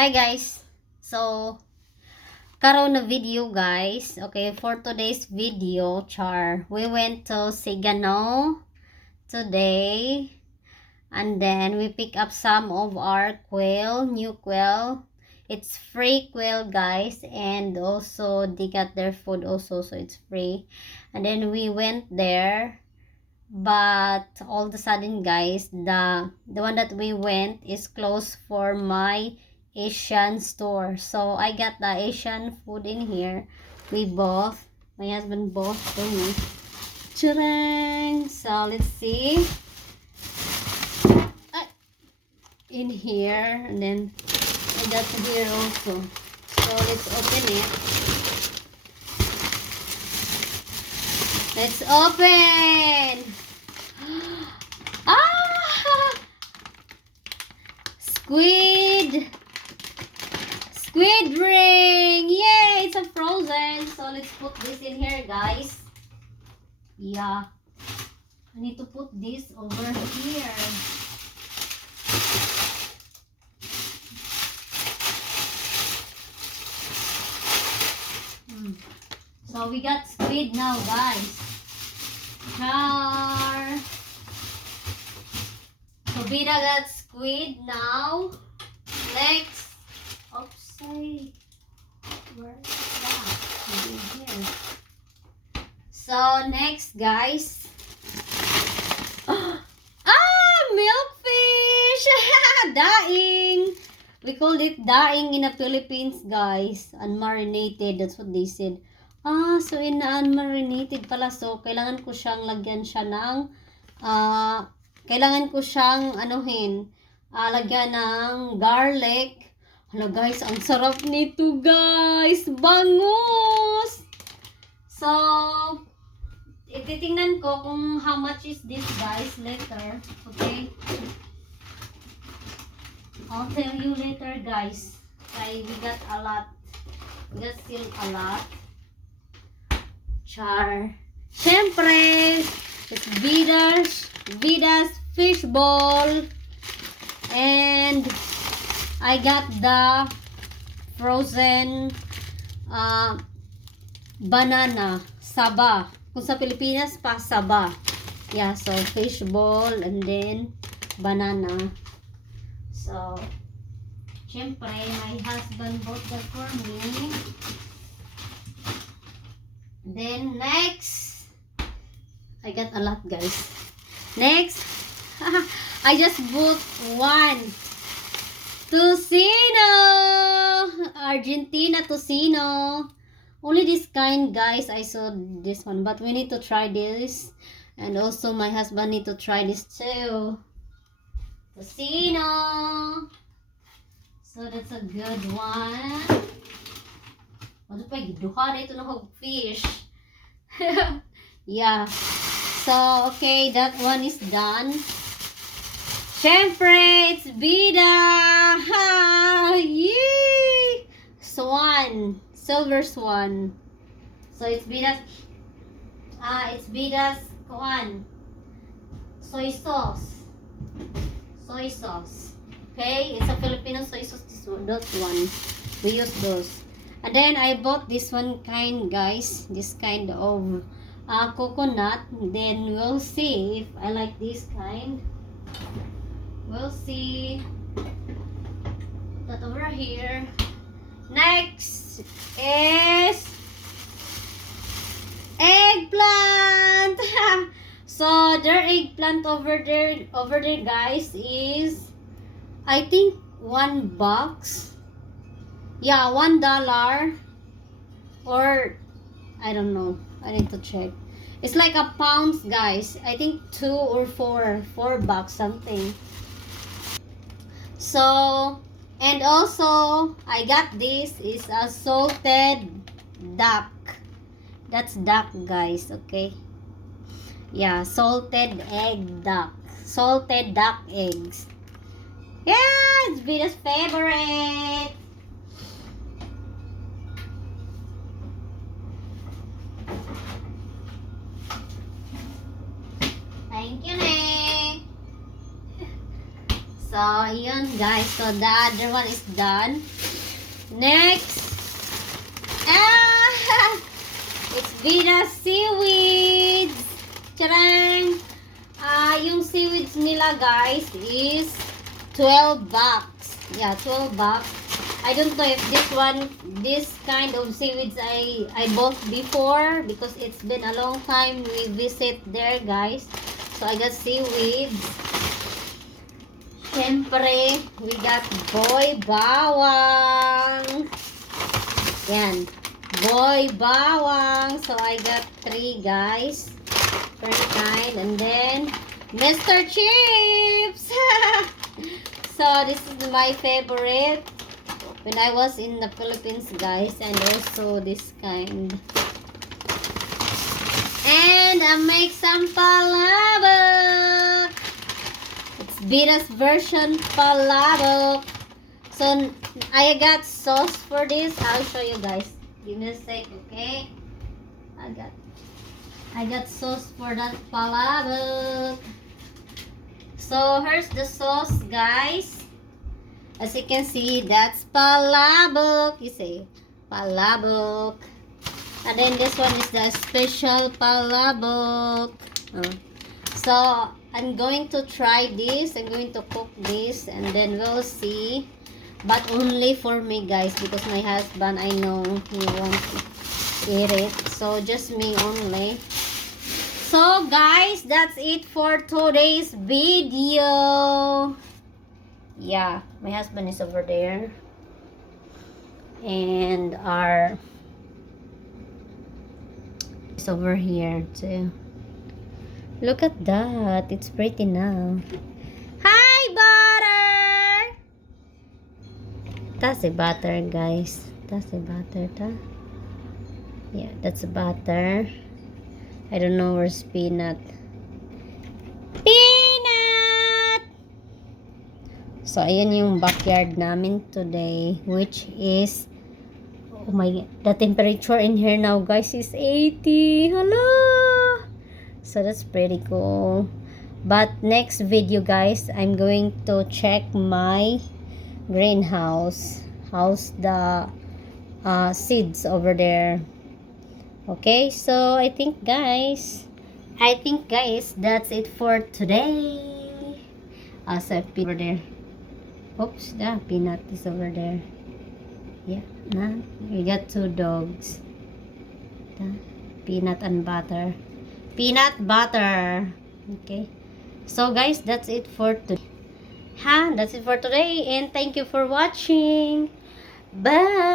Hi guys. So, karon na video guys. Okay, for today's video, we went to Sigano today. And then we pick up some of our quail, new quail. It's free quail guys, and also they got their food also, so it's free. And then we went there, but all of a sudden guys, the one that we went is closed for my Asian store. So I got the Asian food in here. My husband bought for me. Charang! So let's see. In here, and then I got here also. So let's open it. Let's open! Ah! Squid ring! Yay! It's a frozen. So let's put this in here, guys. Yeah. I need to put this over here. So we got squid now, guys. So Bida got squid now. Next, where is that? Maybe here. So next, guys. Milkfish! Daing! We called it daing in the Philippines, guys. Unmarinated, that's what they said. So in unmarinated pala. So, kailangan ko siyang lagyan siya ng, lagyan ng garlic. Hala guys, ang sarap nito guys. Bangus! So, ititingnan ko kung how much is this guys later. Okay? I'll tell you later guys. Okay, we got a lot. We got still a lot. Siyempre, it's Vida's fishball. And I got the frozen banana, saba. Kung sa Pilipinas pa, saba. Yeah, so fishball and then banana. So, siyempre, my husband bought that for me. Then next, I got a lot guys. Next, I just bought one tocino, Argentina tocino. Only this kind guys. I saw this one, but we need to try this, and also my husband need to try this too. Tocino. So that's a good one. Ano pa giduha na ito na fish. Yeah. So, okay, that one is done. Siyempre, it's Bida. Ha! Yee! Swan. Silver swan. So, it's Bida's soy sauce. Soy sauce. Okay, it's a Filipino soy sauce. That one. We use those. And then I bought this one kind guys, this kind of coconut. Then we'll see if I like this kind. We'll see. Put that over here. Next is eggplant. So their eggplant over there guys is, I think, $1. Yeah, $1 or I don't know. I need to check. It's like a pound, guys. I think 2 or 4 bucks something. So, and also I got this is a salted duck. That's duck, guys. Okay. Yeah, salted duck eggs. Yeah, it's Vita's favorite. Thank you, Nick. So, yun guys. So, the other one is done. Next. It's Vida Seaweeds. Charan! Yung seaweeds nila guys is 12 bucks. Yeah, 12 bucks. I don't know if this kind of seaweeds I bought before because it's been a long time we visit there guys. So I got seaweeds. Siyempre, we got Boy Bawang. Yan. Boy Bawang. So I got 3 guys. Very kind. And then Mr. Chips. So this is my favorite when I was in the Philippines guys, and also this kind. And I make some palabok. It's Vita's version palabok. So I got sauce for this. I'll show you guys. Give me a sec, okay? I got sauce for that palabok. So here's the sauce guys. As you can see, that's palabok. You say palabok. And then this one is the special palabok. So I'm going to try this. I'm going to cook this and then we'll see. But only for me guys, because my husband, I know he wants to eat it. So just me only. So guys, that's it for today's video. Yeah, my husband is over there. And our is over here too. Look at that. It's pretty now. Hi, butter! That's a butter, guys. That's a butter, ta? Yeah, that's a butter. I don't know where's peanut. So, ayan yung backyard namin today, which is, oh my God, the temperature in here now, guys, is 80. Hello! So, that's pretty cool. But, next video, guys, I'm going to check my greenhouse. How's the seeds over there? Okay, so, I think, guys, that's it for today. So, over there. Oops, the peanut is over there. Yeah, we got 2 dogs. Peanut and butter. Peanut butter. Okay. So guys, that's it for today. That's it for today, and thank you for watching. Bye.